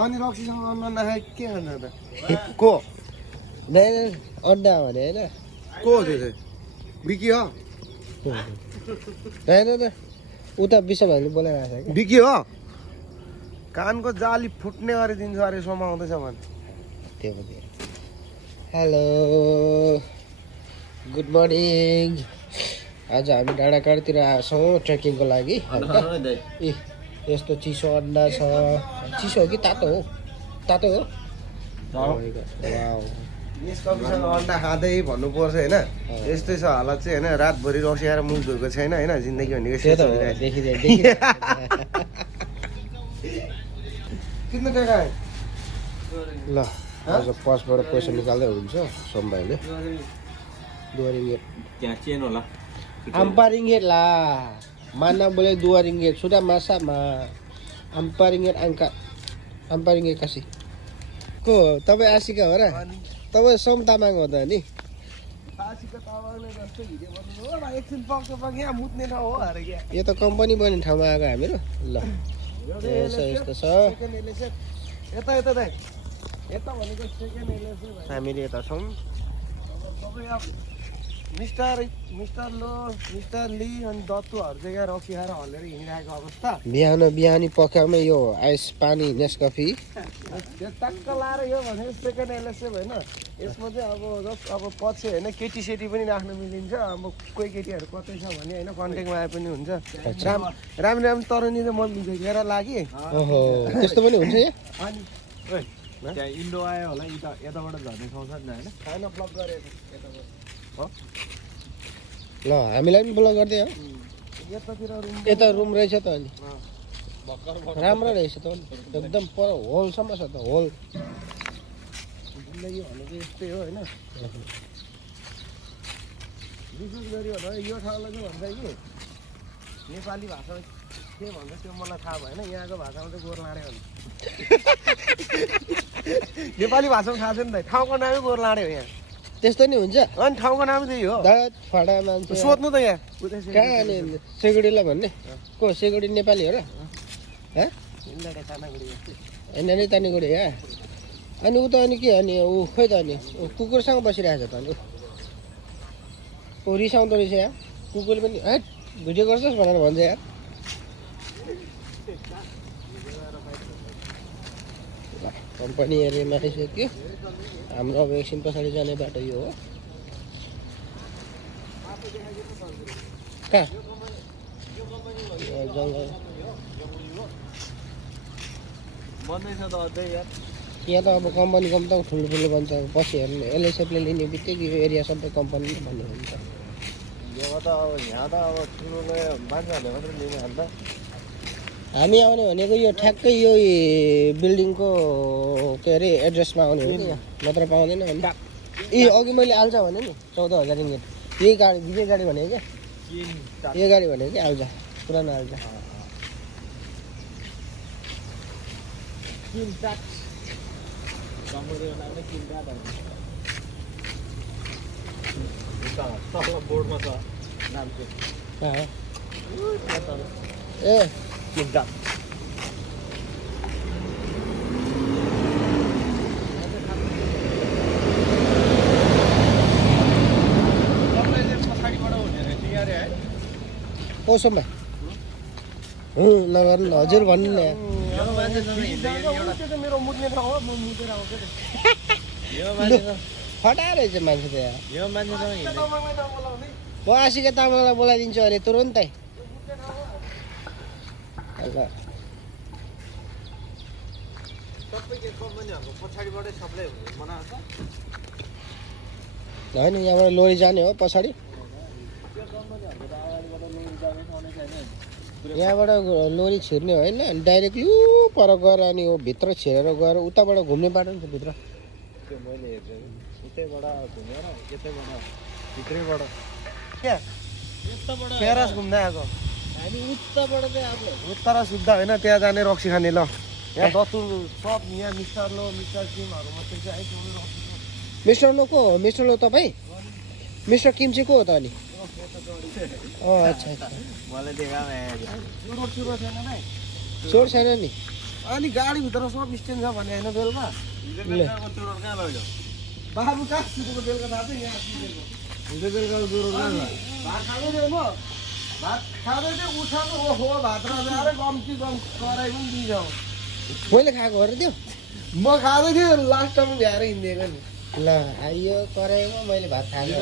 अनि रक्सीसँग अन्डा नखाए के खान्छ त को अन्डा भने होइन को हो त्यो चाहिँ बिकी हो होइन उता विश्वभाइले बोलाइरहेको छ बिकी हो कानको जाली फुट्ने गरिदिन्छ अरे समाउँदैछ भने त्यो पनि हेलो गुड मर्निङ आज हामी डाँडाकाँडातिर आएको छौँ ट्रेकिङको लागि ए यस्तो चिसो अन्डा छ चिसो हो कि तातो हो तातो हो निष्कर्षसँग अन्डा खाँदै भन्नुपर्छ होइन यस्तै छ हालत चाहिँ होइन रातभरि रक्सिएर मुख धोएको छैन होइन जिन्दगी भनेको किन टेका ल आज पर्सबाट पैसा निकाल्दै हुनुहुन्छ सोमबारले Amparinggit lah. Mana boleh 2 ringgit. Sudah masak mah. Amparinggit angkat. Amparinggit kasih. Ko, तपाईँ आशिका हो र? तपाईँ सोम तामाङ हो त नि? आशिका तामाङले जस्तो हिजो भन्नु हो भाइ एकछिन पक्क यहाँ मुत्ने न हो अरे के यो त कम्पनी बन्ने ठाउँमा आएको हामीहरू ल यस्तो छ यता यता दाइ यता भनेको सेकेन्ड एलएसए भाइ हामीले यता छौँ तपाईँ मिस्टर लो मिस्टर ली अनि दत्तुहरू चाहिँ यहाँ रक्सी खाएर हल्लेर हिँडिरहेको अवस्था बिहानी पकामै यो आइस पानी नेस्कफी टक्क लाएर यो भनेको सेकेन्ड एलएसए होइन यसमा चाहिँ अब जस्ट अब पछि होइन केटी सेटी पनि राख्न मिलिन्छ अब कोही केटीहरू कतै छ भने होइन कन्ट्याक्टमा आए पनि हुन्छ राम्रो राम्रो तरनी चाहिँ म झिकेर लागेँ ओहो त्यस्तो पनि हुन्छ यहाँ अनि त्यहाँ इन्डो आयो होला यताबाट झर्ने ठाउँ छ नि होइन खाना ब्लक गरेर यताबाट ल हामीलाई पनि ब्लक गरिदियो यतातिर रुम यता रुम रहेछ त अनि राम्रो रहेछ त एकदम पर होलसम्म छ त होल जिन्दगी भनेको यस्तै हो होइन विशेष गरी यो ठाउँलाई चाहिँ भन्छ कि नेपाली भाषामा के भन्छ त्यो मलाई थाहा भएन यहाँको भाषामा चाहिँ गोर्लाडे भन्छ नेपाली भाषामा थाहा छ नि त ठाउँको नामै गोर्लाडे हो यहाँ त्यस्तो नि हुन्छ अनि ठाउँको नाम त्यही हो दात फाडा मान्छे सोध्नु त यहाँ कहाँ अनि सेगुडीलाई भन्ने को सेगुडी नेपाली हो र यिनीहरू तानीगुडी या अनि ऊ त अनि के अनि ऊ खोइ त अनि कुकुरसँग बसिरहेको छ त अनि ऊ रिसाउँदो रहेछ यहाँ कुकुरले पनि है भिडियो गर्छस् भनेर भन्छ यार कम्पनी एरियामा आइसक्यो हाम्रो अब एकछिन पछाडि जाने बाटो यो हो कहाँ जङ्गल बन्दैछ त अझै यार यहाँ त अब कम्पनी त ठुलो बन्छ पछि हेर्ने एलएसएफले लिने बित्तिकै यो एरिया सबै कम्पनी भन्ने हुन्छ यहाँ त अब अब ठुलो मान्छेहरूले मात्रै लिने अन्त हामी आउने भनेको यो ठ्याक्कै यो बिल्डिङको के अरे एड्रेसमा आउने हो नि नत्र पाउँदैन अनि ए अघि मैले आल्छ भने नि 14,000 रिङ्गेट यही गाडी विजय गाडी भनेको क्या यो गाडी भनेको क्या आल्छ पुरानो आल्छ बोर्डमा छ नाम ए किन्टा ओसोमा नगर्नु हजुर भन्नु न मेरो मुट्ने ठाउँ हो म मुटेर आउँछु फटा रहेछ मान्छे त यहाँ यो मान्छेसँग म आशिका तामाङलाई बोलाइदिन्छु अरे तुरुन्तै होइन यहाँबाट लोरी जाने हो पछाडि यहाँबाट लोरी छिर्ने होइन डाइरेक्ट यो पर गएर अनि यो भित्र छिरेर गएर उताबाट घुम्ने बाटो नि त भित्र मैले हेर्छु उतैबाट घुमेर यतैबाट भित्रैबाट क्या प्यारास घुम्दै आएको हामी उताबाट चाहिँ अब उत्तर सुत्दा होइन त्यहाँ जाने रक्सी खाने ल यहाँ दत्तु सब यहाँ मिस्टर लो मिस्टर किमहरू मात्रै चाहिँ आइपुग्नु मिस्टर लो को हो मिस्टर लो तपाईँ मिस्टर किम चाहिँ को हो त अनि अच्छा मलाई देखा छैन चोर छैन नि अनि गाडीभित्र सब स्ट्यान्ड छ भने होइन बेलुका बाबु कहाँ सुतेको बेलुका थाहा छ यहाँ सुतेको भात खाँदै थिएँ म भात खाँदै थिएँ उठाएको ओहो भात राखेर कम्ती कराई पनि दिइजाऊ मैले खाएको हो र त्यो म खाँदै थिएँ लास्ट टाइम भ्याएर हिँडिदिएको नि ल आइयो कराईमा मैले भात खाएको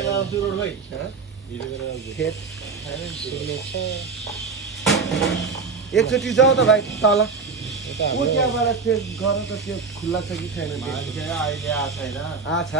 एकचोटि जाऊ त भाइ तल यो त ऊ हाम्रो त्यहाँबाट त्यो गर त त्यो खुल्ला छ कि छैन मान्छे अहिले आएको छैन आछ